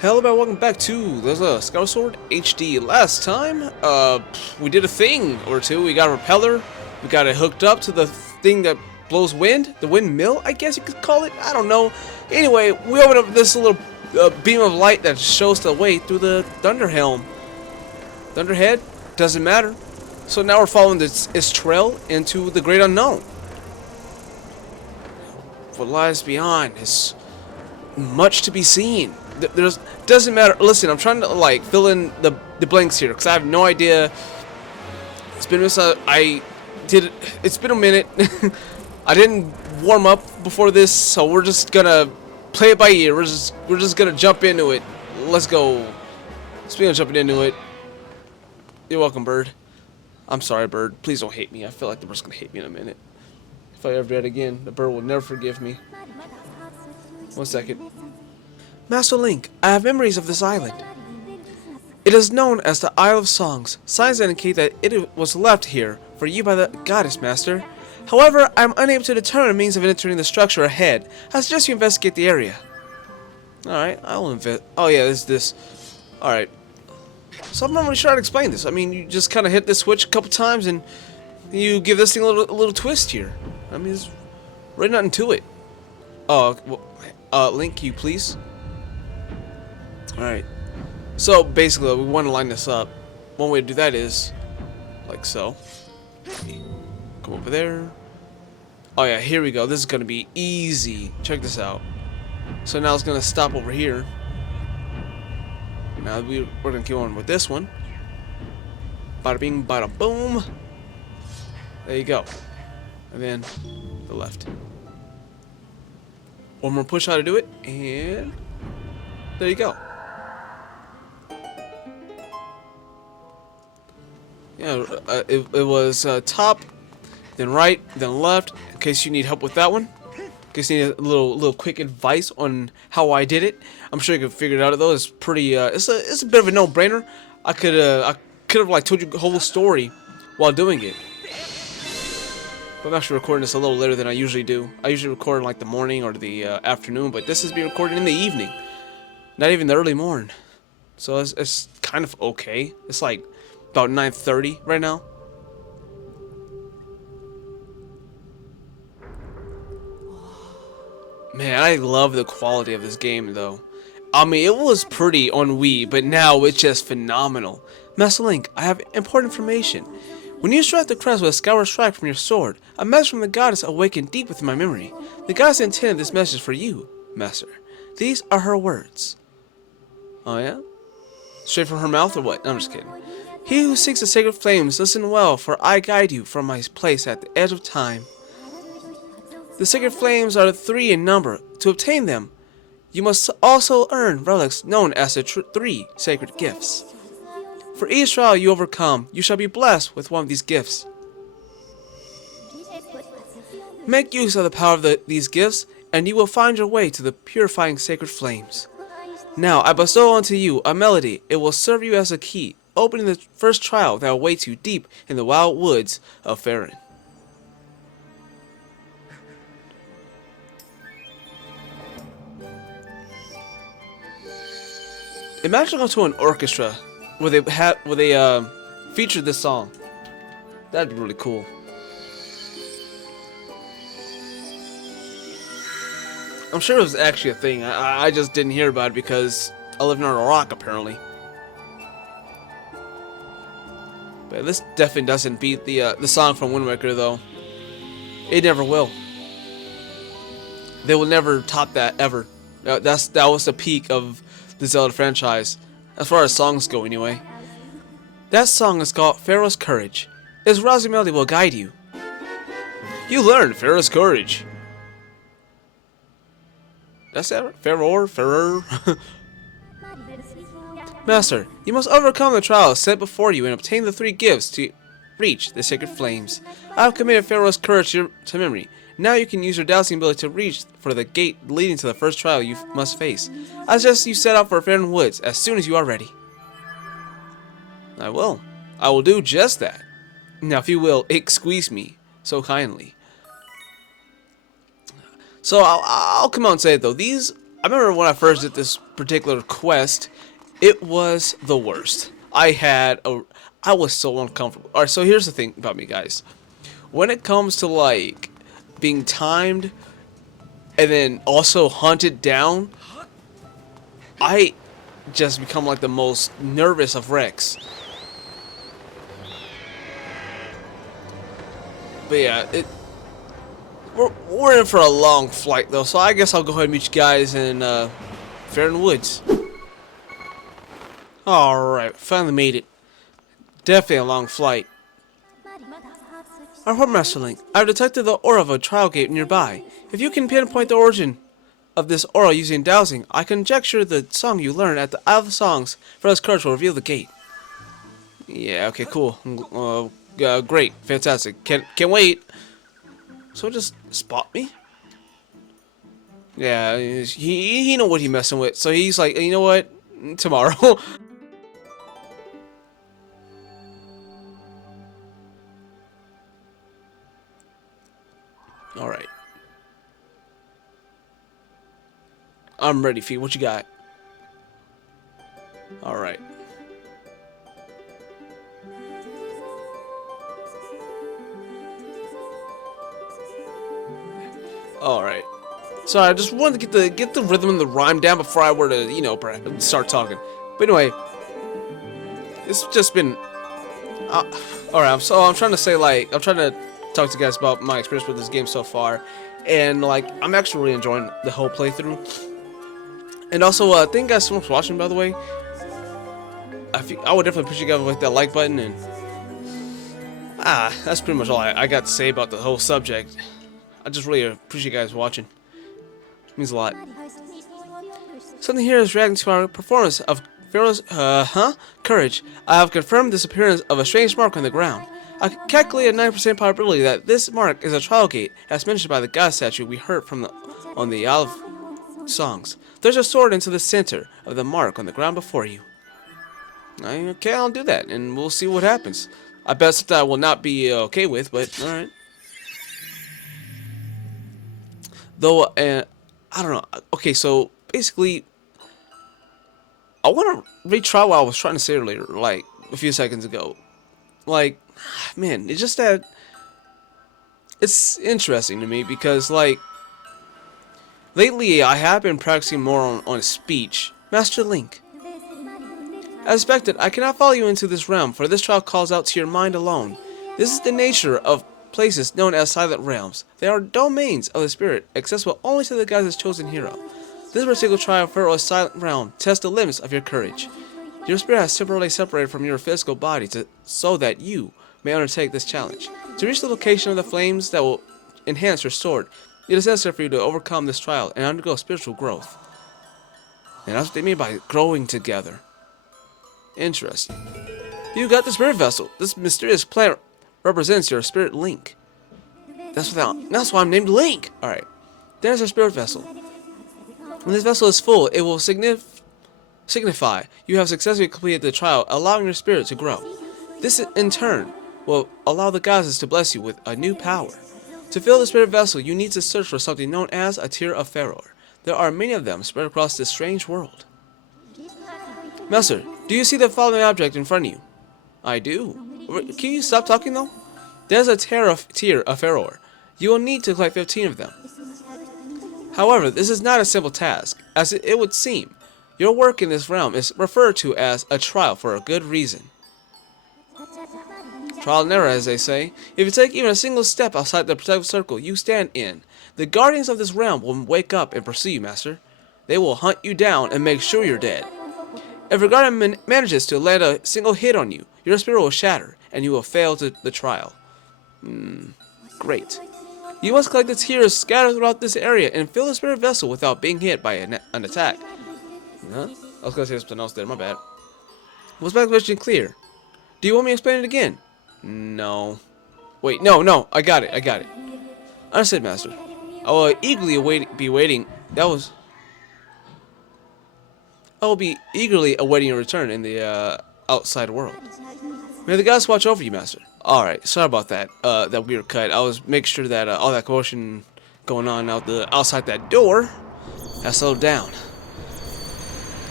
Hello everybody, welcome back to there's Scout Sword HD. Last time, we did a thing or two. We got a repeller, we got it hooked up to the thing that blows wind, the windmill, I guess you could call it. I don't know. Anyway, we opened up this little beam of light that shows the way through the Thunderhelm. Thunderhead, doesn't matter. So now we're following its trail into the great unknown. What lies beyond is much to be seen. There's doesn't matter. Listen, I'm trying to like fill in the blanks here because I have no idea. It's been it's been a minute. I didn't warm up before this, so we're just gonna play it by ear. We're just gonna jump into it. Let's go. Speaking of jumping into it, you're welcome, bird. I'm sorry, bird. Please don't hate me. I feel like the bird's gonna hate me in a minute. If I ever do that again, the bird will never forgive me. 1 second. Master Link, I have memories of this island. It is known as the Isle of Songs. Signs indicate that it was left here for you by the goddess, Master. However, I am unable to determine a means of entering the structure ahead. I suggest you investigate the area. Alright, I'll invest. Oh yeah, this. Alright. So I'm not really sure how to explain this. I mean, you just kind of hit this switch a couple times and you give this thing a little twist here. I mean, there's really nothing to it. Oh, well, Link, you please? Alright, so basically we want to line this up. One way to do that is like so. Come over there. Oh yeah, here we go. This is going to be easy. Check this out. So now it's going to stop over here. Now we're going to keep on with this one. Bada bing, bada boom. There you go. And then the left. One more push how to do it, and there you go. Yeah, it was top, then right, then left. In case you need help with that one, in case you need a little quick advice on how I did it, I'm sure you can figure it out. Though it's pretty, it's a bit of a no-brainer. I could have like told you the whole story while doing it. But I'm actually recording this a little later than I usually do. I usually record in like the morning or the afternoon, but this is being recorded in the evening, not even the early morning. So it's kind of okay. It's like about 9:30 right now. Man, I love the quality of this game though. I mean, it was pretty on Wii, but now it's just phenomenal. Master Link, I have important information. When you struck the crest with a skyward strike from your sword, a message from the goddess awakened deep within my memory. The goddess intended this message for you, Master. These are her words. Oh yeah? Straight from her mouth or what? No, I'm just kidding. He who seeks the sacred flames, listen well, for I guide you from my place at the edge of time. The sacred flames are 3 in number. To obtain them, you must also earn relics known as the 3 sacred gifts. For each trial you overcome, you shall be blessed with one of these gifts. Make use of the power of these gifts, and you will find your way to the purifying sacred flames. Now I bestow unto you a melody. It will serve you as a key, opening the first trial that awaits you deep in the wild woods of Faerun. Imagine going to an orchestra where they featured this song. That'd be really cool. I'm sure it was actually a thing. I just didn't hear about it because I live near a rock apparently. But this definitely doesn't beat the song from Wind Waker though. It never will. They will never top that ever. That was the peak of the Zelda franchise, as far as songs go anyway. That song is called Pharaoh's Courage. Its rousing melody will guide you. You learned Pharaoh's Courage. That's that right? Pharaoh? Master, you must overcome the trials set before you and obtain the 3 gifts to reach the sacred flames. I have committed Pharaoh's Courage to memory. Now you can use your dowsing ability to reach for the gate leading to the first trial you must face. I suggest you set out for Faerun Woods as soon as you are ready. I will. I will do just that. Now if you will, excuse me so kindly. So I'll come out and say it though. These I remember when I first did this particular quest, it was the worst. I was so uncomfortable. Alright, so here's the thing about me, guys. When it comes to, like, being timed and then also hunted down, I just become like the most nervous of wrecks. But yeah, we're in for a long flight though, so I guess I'll go ahead and meet you guys in Fair Woods. Alright, finally made it. Definitely a long flight. Our Master Link, I've detected the aura of a trial gate nearby. If you can pinpoint the origin of this aura using dowsing, I conjecture the song you learn at the Isle of Songs for this courage will reveal the gate. Yeah, okay, cool. Great, fantastic. Can't wait. So just spot me? Yeah, he know what he messing with. So he's like, you know what? Tomorrow. All right. I'm ready, Fee. What you got? All right. All right. Sorry, I just wanted to get the rhythm and the rhyme down before I were to, you know, start talking. But anyway, it's just been. All right. I'm trying to say, like, I'm trying to talk to you guys about my experience with this game so far, and like, I'm actually really enjoying the whole playthrough. And also, thank you guys so much for watching, by the way. I would definitely appreciate you guys with that like button, and that's pretty much all I got to say about the whole subject. I just really appreciate you guys watching. It means a lot. Something here is reacting to our performance of Pharaoh's, courage. I have confirmed the disappearance of a strange mark on the ground. I calculate a 9% probability that this mark is a trial gate, as mentioned by the god statue we heard from on the Isle of Songs. There's a sword into the center of the mark on the ground before you. Okay, I'll do that, and we'll see what happens. I bet something I will not be okay with, but alright. Though, I don't know. Okay, so basically, I want to retry what I was trying to say earlier, like a few seconds ago. Like, man, it's just that it's interesting to me because, like, lately I have been practicing more on speech. Master Link. As expected, I cannot follow you into this realm, for this trial calls out to your mind alone. This is the nature of places known as silent realms. They are domains of the spirit, accessible only to the god's chosen hero. This particular trial for a silent realm tests the limits of your courage. Your spirit has temporarily separated from your physical body so that you may undertake this challenge. To reach the location of the flames that will enhance your sword, it is necessary for you to overcome this trial and undergo spiritual growth. And that's what they mean by growing together. Interesting. You got the spirit vessel. This mysterious plant represents your spirit link. That's why I'm named Link. Alright. There's our spirit vessel. When this vessel is full, it will signify you have successfully completed the trial, allowing your spirit to grow. This, in turn, will allow the goddesses to bless you with a new power. To fill the spirit vessel, you need to search for something known as a tear of Pharaoh. There are many of them spread across this strange world. Master, do you see the following object in front of you? I do. Can you stop talking, though? There's a tear of Pharaoh. You will need to collect 15 of them. However, this is not a simple task, as it would seem. Your work in this realm is referred to as a trial for a good reason. Trial and error, as they say. If you take even a single step outside the protective circle you stand in, the guardians of this realm will wake up and pursue you, Master. They will hunt you down and make sure you're dead. If your guardian manages to land a single hit on you, your spirit will shatter, and you will fail to the trial. Great. You must collect the tears scattered throughout this area and fill the spirit vessel without being hit by an attack. Huh? I was gonna say something else there, my bad. Was my question clear? Do you want me to explain it again? No. Wait, no, I got it. Understood, Master. I will eagerly be waiting. I will be eagerly awaiting your return in the outside world. May the gods watch over you, Master. Alright, sorry about that. That weird cut. I was making sure that all that commotion going on outside that door I slowed down.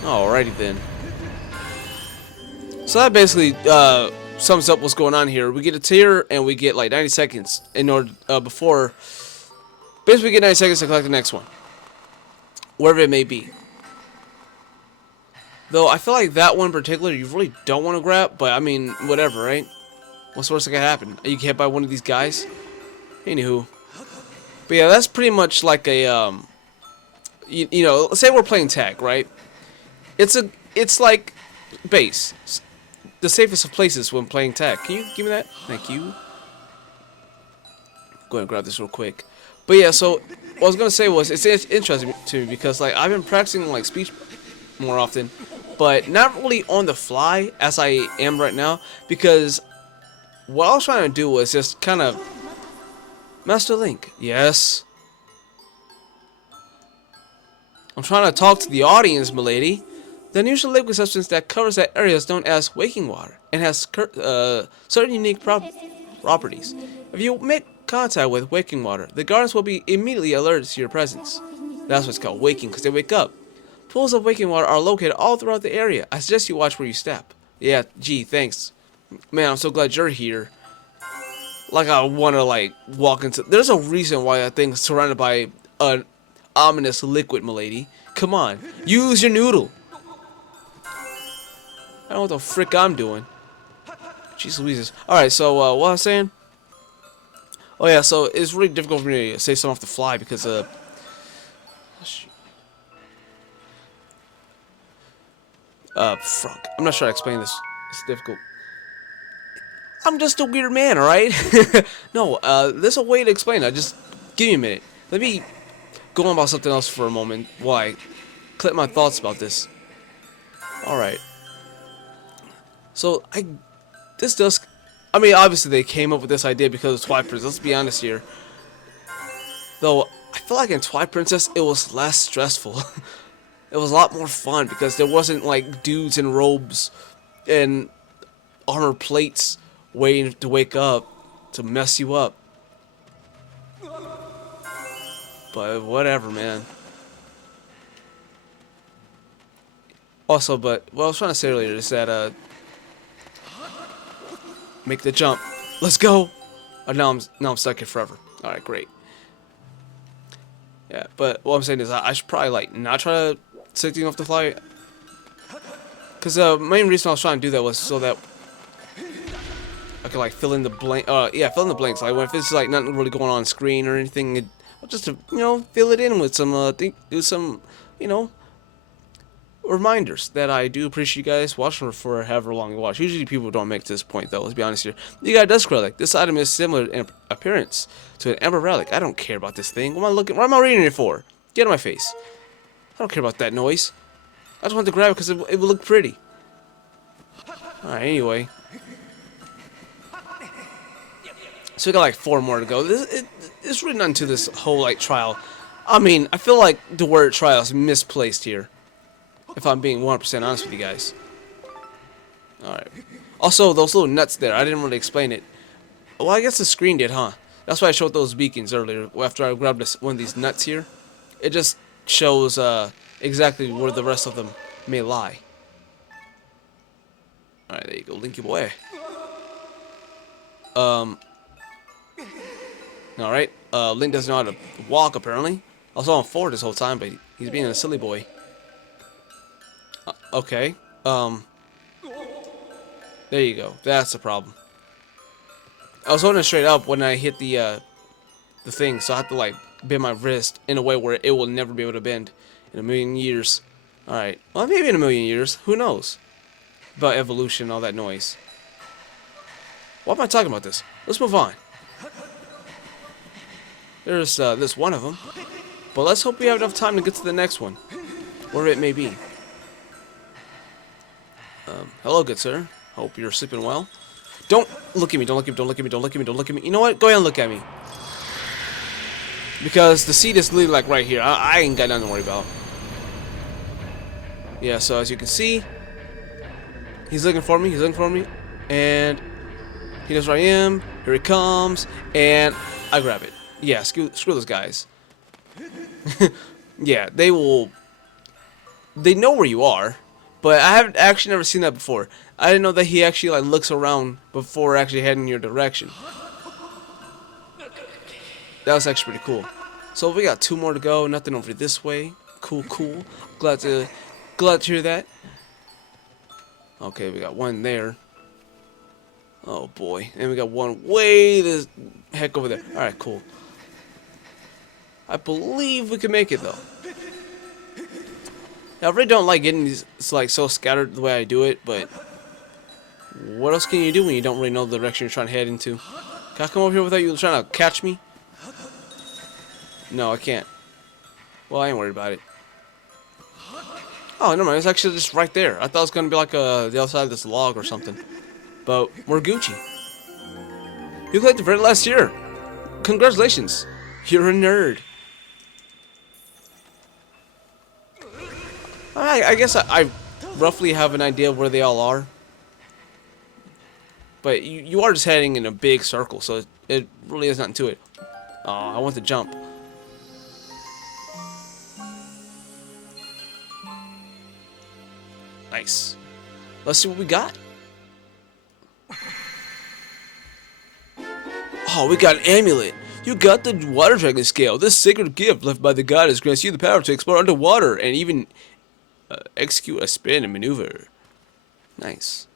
Alrighty then. So that basically sums up what's going on here. We get a tier and we get like 90 seconds in order before. Basically, we get 90 seconds to collect the next one, wherever it may be. Though I feel like that one in particular you really don't want to grab, but I mean whatever, right? What's the worst that can happen? You get hit by one of these guys. Anywho, but yeah, that's pretty much like a you know, let's say we're playing tag, right? It's like base, the safest of places when playing tag. Can you give me that? Thank you. Go ahead and grab this real quick. But yeah, so what I was gonna say was it's interesting to me because like I've been practicing like speech more often, but not really on the fly as I am right now, because what I was trying to do was just kind of Master Link. Yes. I'm trying to talk to the audience, milady. The unusual liquid substance that covers that area is known as waking water and has certain unique properties. If you make contact with waking water, the guards will be immediately alerted to your presence. That's what's called waking, because they wake up. Pools of waking water are located all throughout the area. I suggest you watch where you step. Yeah, gee, thanks. Man, I'm so glad you're here. Like I want to like walk into... There's a reason why that thing's surrounded by an ominous liquid, milady. Come on, use your noodle. I don't know what the frick I'm doing. Jeez Louises. Alright, so what was I saying? Oh yeah, so it's really difficult for me to say something off the fly because fuck. I'm not sure how to explain this. It's difficult. I'm just a weird man, alright? No, there's a way to explain it. Just give me a minute. Let me go on about something else for a moment while I collect my thoughts about this. Alright. So, this does... I mean, obviously they came up with this idea because of Twilight Princess. Let's be honest here. Though, I feel like in Twilight Princess, it was less stressful. It was a lot more fun because there wasn't, like, dudes in robes and armor plates waiting to wake up to mess you up. But whatever, man. Also, but what I was trying to say earlier is that, make the jump. Let's go. Oh, now I'm stuck here forever. All right, great. Yeah, but what I'm saying is I should probably like not try to say things off the fly, because the main reason I was trying to do that was so that I could like fill in the blank. Yeah, fill in the blanks. Like if it's like nothing really going on screen or anything, just to fill it in with some do some reminders that I do appreciate you guys watching for however long you watch. Usually people don't make it to this point though, let's be honest here. You got a dust relic. This item is similar in appearance to an amber relic. I don't care about this thing. What am I reading it for? Get out of my face. I don't care about that noise. I just wanted to grab it because it would look pretty. Alright, anyway. So we got like 4 more to go. It's really nothing to this whole like trial. I mean, I feel like the word trial is misplaced here, if I'm being 100% honest with you guys. Alright. Also, those little nuts there, I didn't really explain it. Well, I guess the screen did, huh? That's why I showed those beacons earlier, after I grabbed one of these nuts here. It just shows exactly where the rest of them may lie. Alright, there you go, Linky boy. Alright, Link doesn't know how to walk, apparently. I was on forward this whole time, but he's being a silly boy. Okay. There you go. That's the problem. I was holding it straight up when I hit the thing, so I have to like bend my wrist in a way where it will never be able to bend in a million years. Alright. Well, maybe in a million years. Who knows? About evolution and all that noise. Why am I talking about this? Let's move on. There's this one of them. But let's hope we have enough time to get to the next one, wherever it may be. Hello, good sir. Hope you're sleeping well. Don't look at me, don't look at me, don't look at me, don't look at me, don't look at me. You know what? Go ahead and look at me. Because the seat is literally like right here. I ain't got nothing to worry about. Yeah, so as you can see, he's looking for me, and he knows where I am. Here he comes, and I grab it. Yeah, screw those guys. Yeah, they will. They know where you are, but I haven't actually never seen that before. I didn't know that he actually like looks around before actually heading your direction. That was actually pretty cool. So we got 2 more to go. Nothing over this way. Cool, cool. Glad to hear that. Okay, we got 1 there. Oh boy, and we got 1 way the heck over there. All right, cool. I believe we can make it though. I really don't like getting these like so scattered the way I do it, but what else can you do when you don't really know the direction you're trying to head into? Can I come over here without you trying to catch me? No, I can't. Well, I ain't worried about it. Oh, never mind. It's actually just right there. I thought it was going to be like the other side of this log or something. But we're Gucci. You collected for it last year. Congratulations. You're a nerd. I guess I roughly have an idea of where they all are. But you are just heading in a big circle, so it really is nothing to it. Oh, I want to jump. Nice. Let's see what we got. Oh, we got an amulet. You got the water dragon scale. This sacred gift left by the goddess grants you the power to explore underwater and even execute a spin and maneuver. Nice.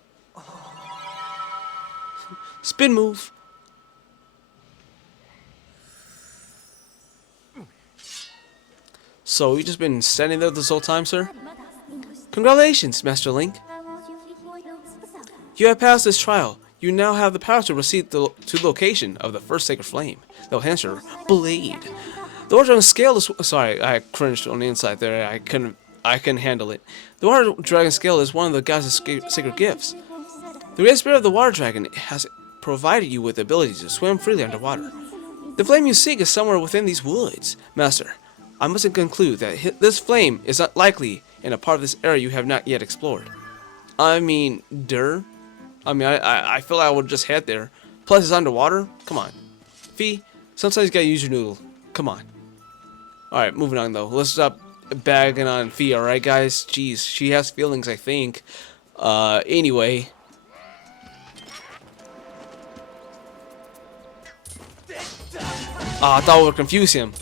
Spin move. So you just been standing there this whole time, sir? Congratulations, Master Link. You have passed this trial. You now have the power to proceed to the location of the first sacred flame. They'll enhance your blade. The water dragon scale is... Sorry, I cringed on the inside there. I couldn't handle it. The water dragon scale is one of the goddess' sacred gifts. The great spirit of the water dragon has provided you with the ability to swim freely underwater. The flame you seek is somewhere within these woods. Master, I must conclude that this flame is not likely in a part of this area you have not yet explored. I mean, I feel like I would just head there. Plus, it's underwater. Come on. Fee, sometimes you gotta use your noodle. Come on. Alright, moving on though. Let's stop bagging on Fee, alright guys? Jeez, she has feelings, I think. Anyway. I thought we would confuse him.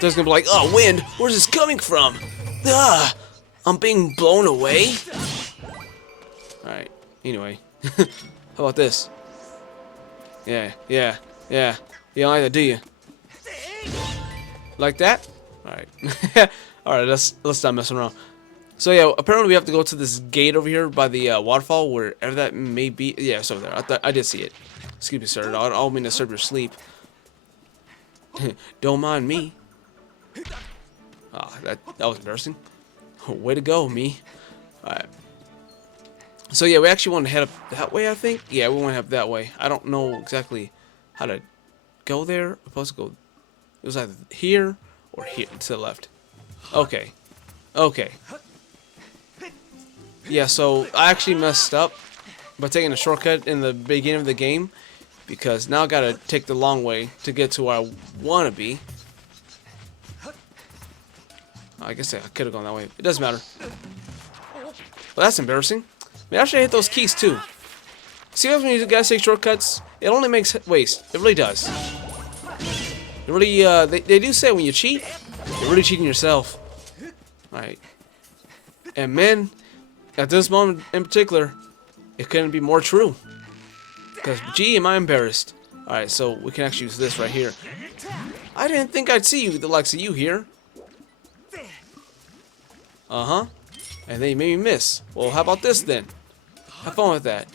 There's gonna be like, oh, wind, where's this coming from? I'm being blown away. Alright, anyway. How about this? Yeah. You don't like that, do you? Like that? Alright. Alright, let's stop messing around. So yeah, apparently we have to go to this gate over here by the waterfall, wherever that may be. Yeah, it's over there. I did see it. Excuse me, sir. I don't mean to disturb your sleep. Don't mind me. That was embarrassing. Way to go, me. Alright. So yeah, we actually want to head up that way, I think. Yeah, we want to head that way. I don't know exactly how to go there. I'm supposed to go. It was either here or here to the left. Okay. Yeah, so I actually messed up by taking a shortcut in the beginning of the game, because now I gotta take the long way to get to where I wanna be. I guess I could have gone that way. It doesn't matter. Well, that's embarrassing. Maybe I should hit those keys too. See when you guys take shortcuts, it only makes waste. It really does. It really, they do say when you cheat, you're really cheating yourself. Alright. And man, at this moment in particular, it couldn't be more true. Because, gee, am I embarrassed. Alright, so we can actually use this right here. I didn't think I'd see you, the likes of you here. Uh-huh. And they made me miss. Well, how about this then? Have fun with that.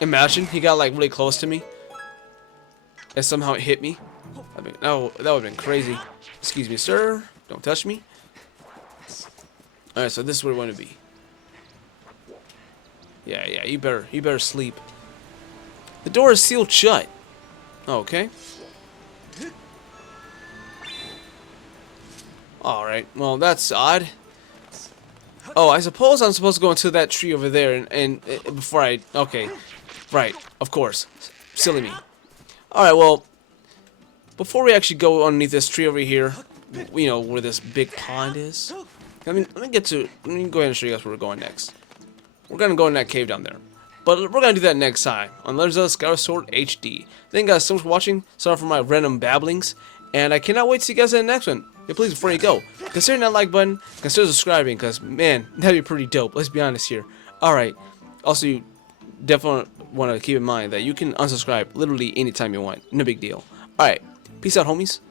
Imagine he got like really close to me and somehow it hit me. I mean, oh, that would have been crazy. Excuse me, sir. Don't touch me. Alright, so this is where we want to be. Yeah, you better sleep. The door is sealed shut. Okay. Alright, well, that's odd. Oh, I suppose I'm supposed to go into that tree over there and before I... Okay. Right, of course. Silly me. Alright, well, before we actually go underneath this tree over here, you know, where this big pond is. Let me go ahead and show you guys where we're going next. We're gonna go in that cave down there. But we're gonna do that next time on Legend of Zelda Skyward Sword HD. Thank you guys so much for watching. Sorry for my random babblings. And I cannot wait to see you guys in the next one. And please, before you go, consider that like button, consider subscribing, because, man, that'd be pretty dope. Let's be honest here. Alright. Also, you definitely want to keep in mind that you can unsubscribe literally anytime you want. No big deal. Alright. Peace out, homies.